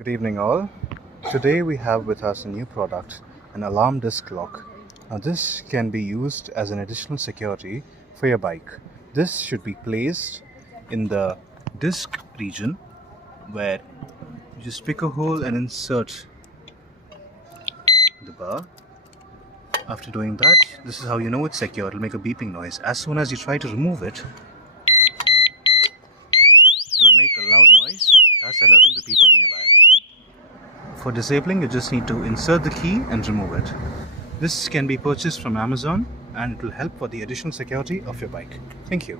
Good evening, all. Today we have with us a new product, an alarm disc lock. Now, this can be used as an additional security for your bike. This should be placed in the disc region where you just pick a hole and insert the bar. After doing that, this is how you know it's secure. It'll make a beeping noise. As soon as you try to remove it, it'll make a loud noise, thus alerting the people nearby. For disabling, you just need to insert the key and remove it. This can be purchased from Amazon and it will help for the additional security of your bike. Thank you.